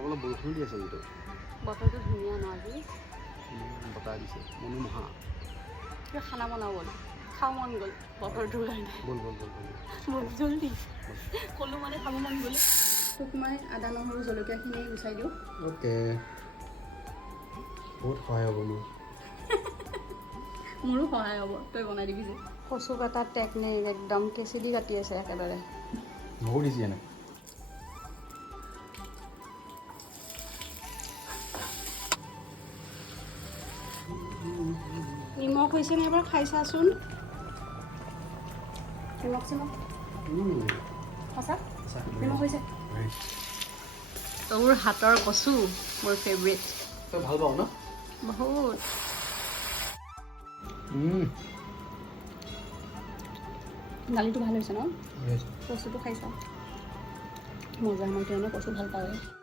অলপ বৰষুণ দি আছে কিন্তু বতৰটো ধুনীয়া ন আজি বতাহ দিছে মনোমোহা কিবা খানা বনাব গ'ল খাওঁ মন গ'ল বতৰটোৰ কাৰণে বল বল বল বল বল জলদি ক'লোঁ মানে খাব মন গ'লে তোক মই আদা নহৰু জলকীয়াখিনি গুচাই দিওঁ অ'কে বহুত সহায় হ'ব মোৰ মোৰো সহায় হ'ব তই বনাই দিবি যে কচু কটা টেকনিক একদম কেঁচি কাটি আছে একেবাৰে বহুত ইজি এনে নিমখ হৈছে নে এবাৰ খাই চাচোন নিমখ চিমখ সঁচা নিমখ হৈছে তোৰ হাতৰ কচু মোৰ ফেভৰেট তই ভাল পাওঁ ন বহুত দালিটো ভাল হৈছে ন কচুটো খাই চাওঁ মজা মই কচু ভাল পাওঁ